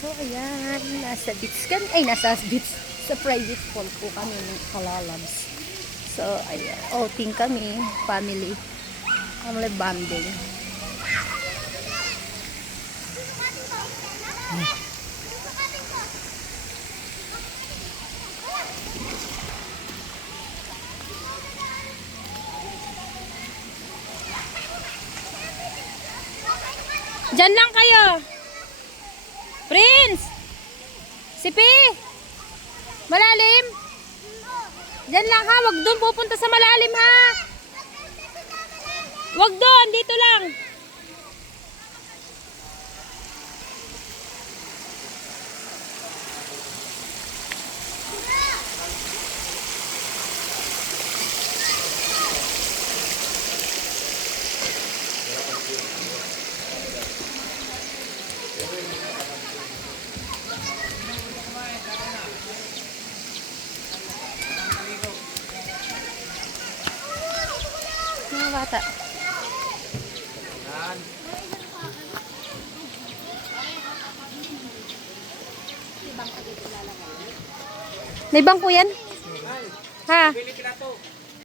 So, ayan. Nasa beach kami. Ay, nasa beach. Sa private pool po kami ng Kalalabs. So, ayan. Outing kami. Family. Family bonding. Diyan lang kayo. Prince! Sipi! Malalim! Diyan lang ha, wag doon pupunta sa malalim ha. Wag doon, dito lang. Mga bata. May bangko yan? Ha?